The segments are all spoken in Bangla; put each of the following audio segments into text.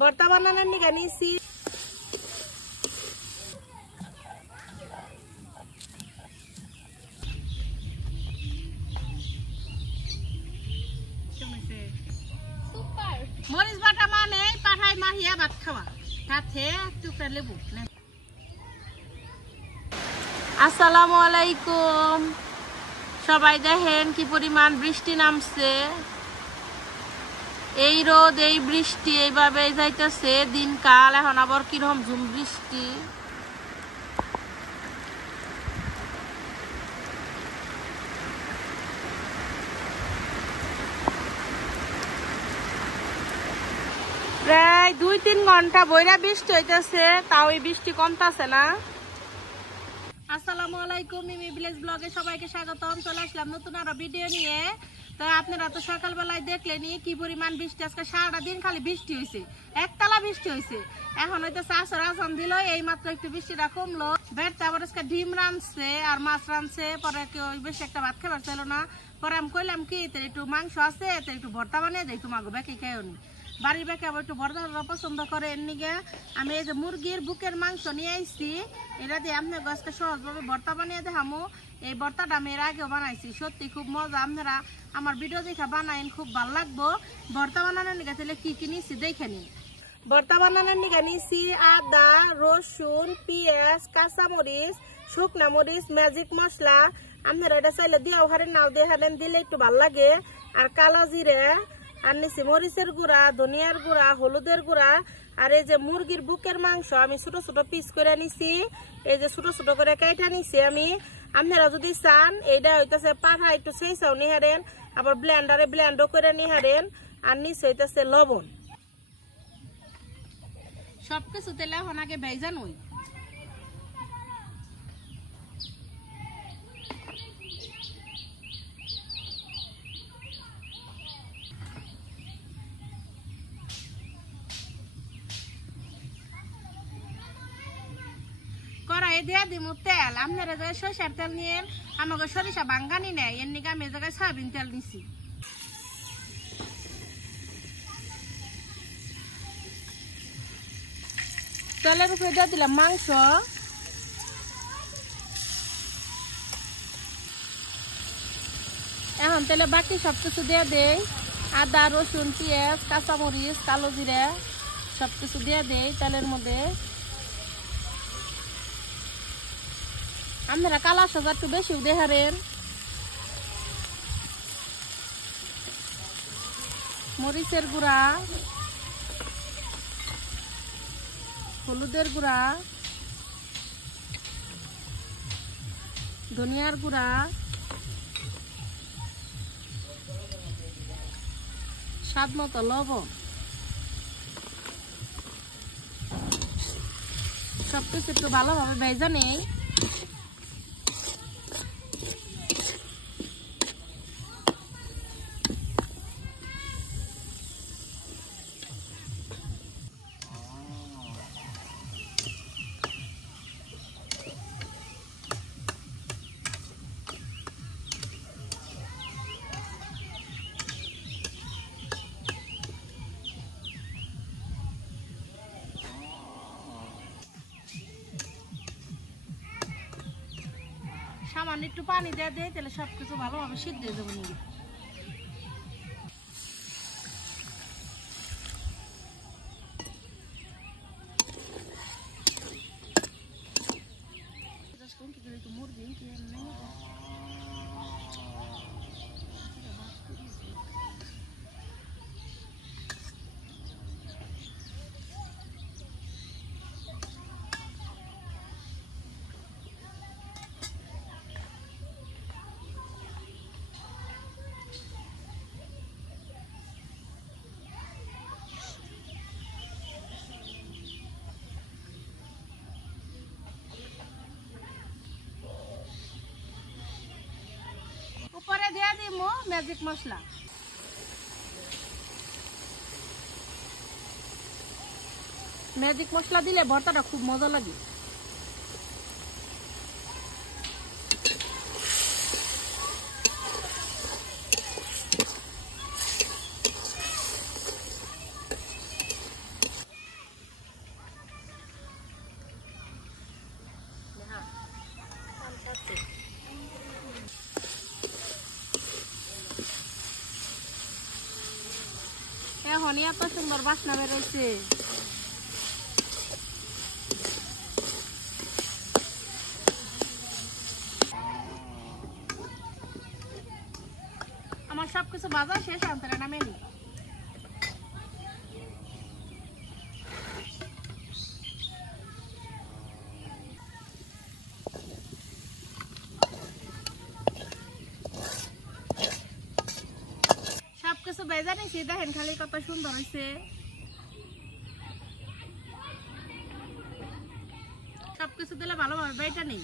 ভর্তা বানানোর নিয়ে নিয়েছি। মরিচ বাটা মানে পাঠাই মাহিয়া ভাত খাওয়া, সাথে টুকরা লেবু। আসসালামু আলাইকুম। সবাই দেখেন কি পরিমাণ বৃষ্টি নামছে। এই রোদ এই বৃষ্টি এইভাবে যাইতেছে দিনকাল। এখন আবার কিরকম ঝুম বৃষ্টি। প্রায় 2-3 ঘন্টা বইরা বৃষ্টি হইতেছে, তাও এই বৃষ্টি কমতাছে না। আসসালামু আলাইকুম, মিমি ভিলেজ ব্লগে সবাইকে স্বাগতম। চলে আসলাম নতুন আরো ভিডিও নিয়ে। তো আপনারা তো সকালবেলায় দেখলেনি কি পরিমাণ বৃষ্টি। আজকে সারাটা দিন খালি বৃষ্টি হয়েছে, একতলা বৃষ্টি হয়েছে। এখন হইতেছে আসর আজান দিল, এই মাত্র একটু বৃষ্টিটা কমলো। বেড়তে আবার আজকে ডিম রানছে আর মাছ রানছে। পরে কেউ বেশি একটা ভাত খাবার ছিল না। পরে আমি কইলাম কি একটু মাংস আছে, একটু ভর্তা বানিয়ে যাই, তোমাকে বেঁকে খাইও নি। বাড়ির বেঁকে আবার একটু ভর্তা পছন্দ করে। এমনিকে আমি এই যে মুরগির বুকের মাংস নিয়ে আইছি, এটা দিয়ে আপনার গাছকে সহজভাবে ভর্তা বানিয়ে দেখামো। এই ভর্তাটা আমি এর আগেও বানাইছি, সত্যি খুব মজা। আপনারা আমার ভিডিও দেখে বানাইন, খুব ভালো লাগবো। ভর্তা বানানোর নিকে তাহলে কি কি নিচ্ছি দেখে নিন। ভর্তা বানানোর নিকে নিচ্ছি আদা, রসুন, পেঁয়াজ, কাঁচামরিচ, শুকনা মরিচ, ম্যাজিক মশলা। আপনারা এটা চাইলে দিয়েও হারেন, নাও দিয়ে হারেন, দিলে একটু ভালো লাগে। আর কালো জিরে, আর নিচ্ছি মরিচের গুঁড়া, ধনিয়ার গুঁড়া, হলুদের গুঁড়া। আর এই যে মুরগির বুকের মাংস আমি ছোট ছোট পিস করে নিছি, এই যে ছোট ছোট করে কেটে নিছি আমি। আপনারা যদি চান এইটা হইতেছে পাঠা একটু সেই চাও নিহারেন, আবার ব্লেন্ডারে ব্লেন্ডও করে নিহারেন। আর নিচে হইতেছে লবণ। সবকিছু তেলে এখন আগে ভেজা নই। কড়াই দিয়ে দিব তেল। আপনারা যে সরিষার তেল নিয়ে, আমাকে সরিষা বাঙ্গানি নেয়, এর নিকে আমি জায়গায় সয়াবিন তেল নিছি। তেলের উপরে দিয়ে দিলাম মাংস। এখন তেলে বাকি সবকিছু দিয়ে দেই। আদা, রসুন, পেঁয়াজ, কাঁচামরিচ, কালো জিরা সবকিছু দিয়ে দেই তেলের মধ্যে। আপনারা কালার সাজা একটু বেশি দেখারেন। মরিচের গুঁড়া, হলুদের গুঁড়া, ধনিয়ার গুঁড়া, স্বাদ মতো লবণ, সবকিছু একটু ভালোভাবে ভেজে নেই। সামান্য একটু পানি দিয়ে দেয়, তাহলে সবকিছু ভালোভাবে সিদ্ধ হয়ে যাবে। নিয়ে উপরে দিয়ে দিব ম্যাজিক মশলা। ম্যাজিক মশলা দিলে ভর্তাটা খুব মজা লাগে। এখনই এত সুন্দর বাসনা বেরোচ্ছে। আমার সবকিছু বাজা শেষ, আনতে নামে নি। সবকিছু বেজা নিছি, দেখেন খালি কত সুন্দর হয়েছে। সবকিছু দিলে ভালোভাবে বেটা নেই।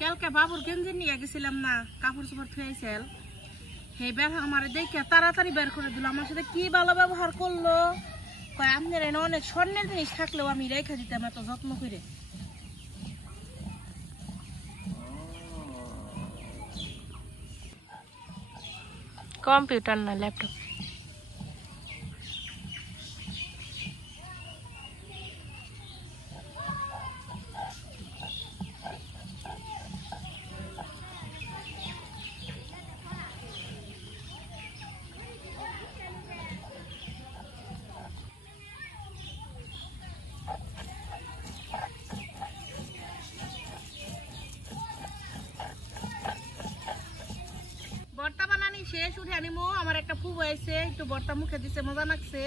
কালকে বাবুর গেঞ্জি নিয়ে গেছিলাম না, কাপড় চোপড় থুয়েছিল, হে বের আমার দেখে তাড়াতাড়ি বের করে দিল। আমার সাথে কি ভালো ব্যবহার করলো, আপনার এনে অনেক স্বর্ণের জিনিস থাকলেও আমি রেখে দিতাম এত যত্ন করে। কম্পিউটার না ল্যাপটপ। বর্তা বানানি শেষ, উঠে আনিমো। আমার একটা ফুবু আইছে, একটু বর্তা মুখে দিছে, মজা লাগছে।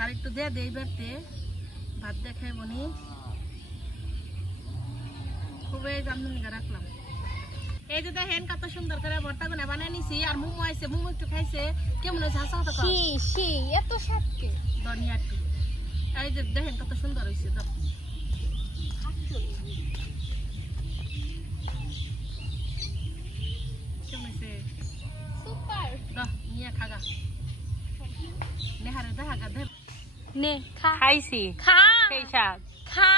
আর একটু দিয়ে দেই বেরতে, ভাত দেখাই বনি খুবই জামদুনিকা রাখলাম। এই যে দেখেন কত সুন্দর করে বর্তা গুনা বানিয়ে নিছি। আর মোমো আইছে, মোমো একটু খাইছে, কেমন হয়েছে হাসা হতো এত সাথে ধনিয়া একটু। এই যে দেখেন কত সুন্দর হয়েছে। তো কেমন হয়েছে? সুপার। নিয়ে খাগা নেহারে দেখা গা দেখ নে খা। খাইছি খা সেই শাক খা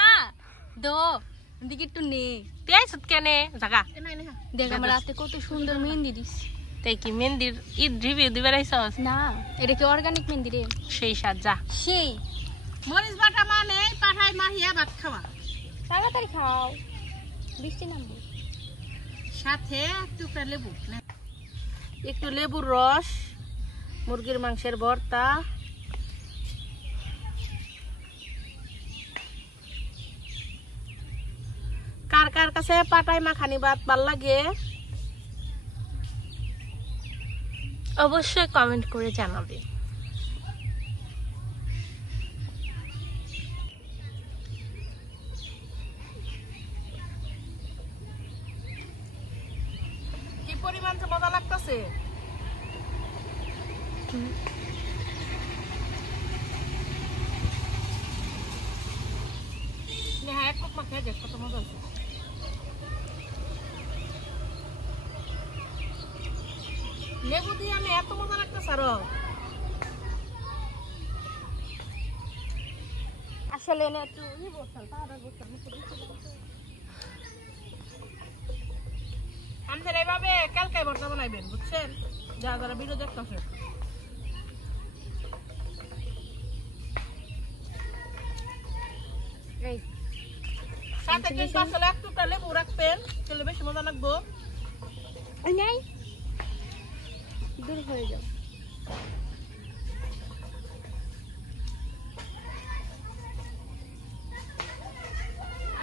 দো দিকে একটু নে। তেইছত কেনে জাগা নাই নেহা দেখ আমার রাতে কত সুন্দর মেহেন্দি দিস। তাই কি মেহেন্দির ঈদ রিভিউ দিবার আইছস? না এটা কি অর্গানিক মেহেন্দি রে? সেই শাক যা। সেই মরিচ বাটা মানে পাঠাই মাহিয়া ভাত খাওয়া, তাড়াতাড়ি খাও বৃষ্টি নামবে। সাথে একটু লেবু, একটু লেবুর রস, মুরগির মাংসের ভর্তা। কার কার কাছে পাটাই মাখানি ভাত ভাল লাগে অবশ্যই কমেন্ট করে জানাবে। কি পরিমাণ যে মজা লাগতেছে। নেহা এক কাপ মাখিয়ে দেখ কত মজা আছে। লেবু দিয়ে আমি এত মজা লাগতেছে। আরো আসলে না একটু বসাল পাহাড় বসাল আমাদের এইভাবে কালকাই ভর্তা বানাইবেন, বুঝছেন? যারা যারা ভিডিও দেখতেছে এই সাথে কিন্তু আসলে একটু লেবু রাখবেন, তাহলে বেশি মজা লাগবো। নাই দূর হয়ে যাও।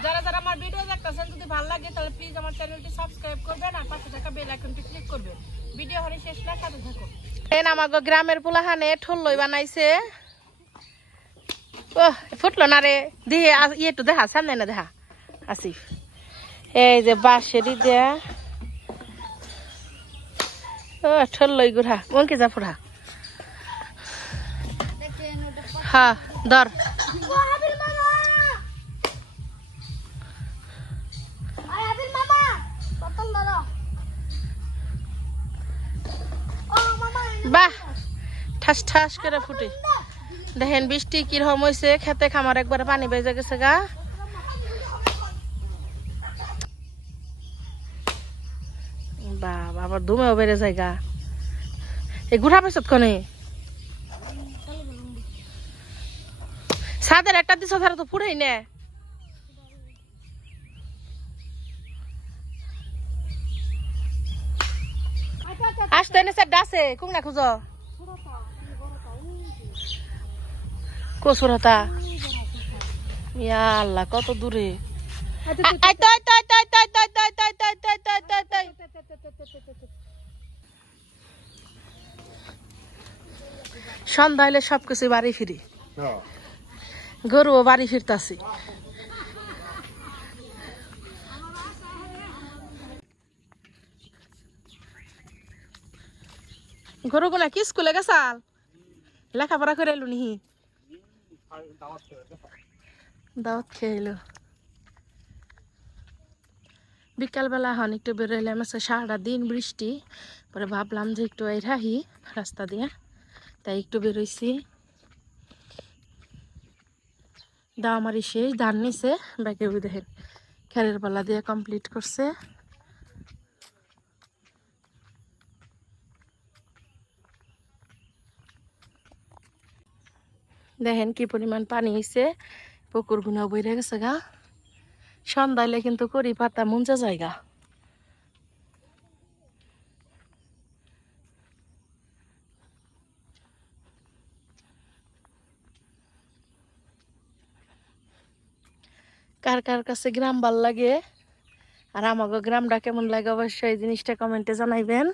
যারা যারা আমার ভিডিও দেখতেছেন যদি ভালো লাগে তাহলে প্লিজ আমার চ্যানেলটি সাবস্ক্রাইব করবেন আর পাশে থাকা বেল আইকনটি ক্লিক করবেন। ভিডিও হলে শেষ না সাথে থাকুন। আমাগো গ্রামের পোলাহানে ঠোল্লই বানাইছে। ও ফুটলো না রে, দেহে একটু দেখা সামনে না দেখা আসিফ। এই যে বাঁশেরই দেয়া ও ঠল্লই গুড়া মনকে যা ফুরা হ্যাঁ ধর বাহ ঠাস ঠাস করে ফুটে দেখেন বৃষ্টি কিরকম হয়েছে খেতে খামার একবার পানি বেজে গেছে গা বাবা আবার ধুমেও বেড়ে যায় গা এই গুড়া পেছত কনে সাদের একটা দিছ ধরে তো ফুটাই নে আসতে না স্যার ডাসে কুমনা খুঁজো কসুরতা ইয়া আল্লাহ কত দূরে সন্ধ্যা হলে সবকিছু বাড়ি ফিরি গরুও বাড়ি ফিরতাছি গরু গুনা কি স্কুলে গেছাল লেখাপড়া করে এলো নিহি দাওয়াত খেয়ে এলো বিকালবেলা এখন একটু বেরোলাম সারাটা দিন বৃষ্টি পরে ভাবলাম যে একটু রাহি রাস্তা দিয়ে তাই একটু বেরোইছি দামারি শেষ ধান নিছে ব্যাগে দেখেন খেরের পালা দিয়ে কমপ্লিট করছে দেখেন কি পরিমাণ পানি হয়েছে পুকুর গুনা বইরে গেছে গা সন্ধ্যালে কিন্তু করি পাতা মুঞ্জা জায়গা কার কার কাছে গ্রাম ভাল লাগে আর আমাকে গ্রামটা কেমন লাগে অবশ্যই এই জিনিসটা কমেন্টে জানাইবেন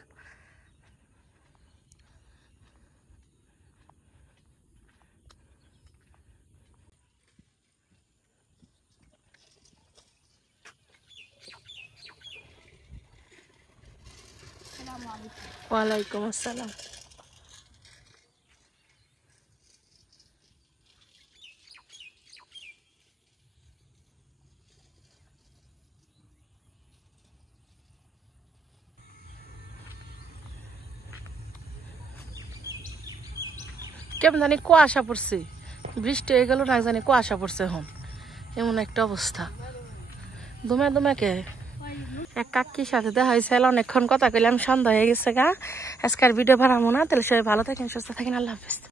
ওয়ালাইকুম আসসালাম কেমন জানি কুয়াশা পড়ছে বৃষ্টি হয়ে গেল না জানি কুয়াশা পড়ছে এখন এমন একটা অবস্থা দুমে দুমেকে এক কাকির সাথে দেখা হয়েছে অনেকক্ষণ কথা কইলাম সন্ধ্যা হয়ে গেছে গা আজকের ভিডিও বানাবো না তাহলে সবাই ভালো থাকেন সুস্থ থাকেন আল্লাহ হাফেজ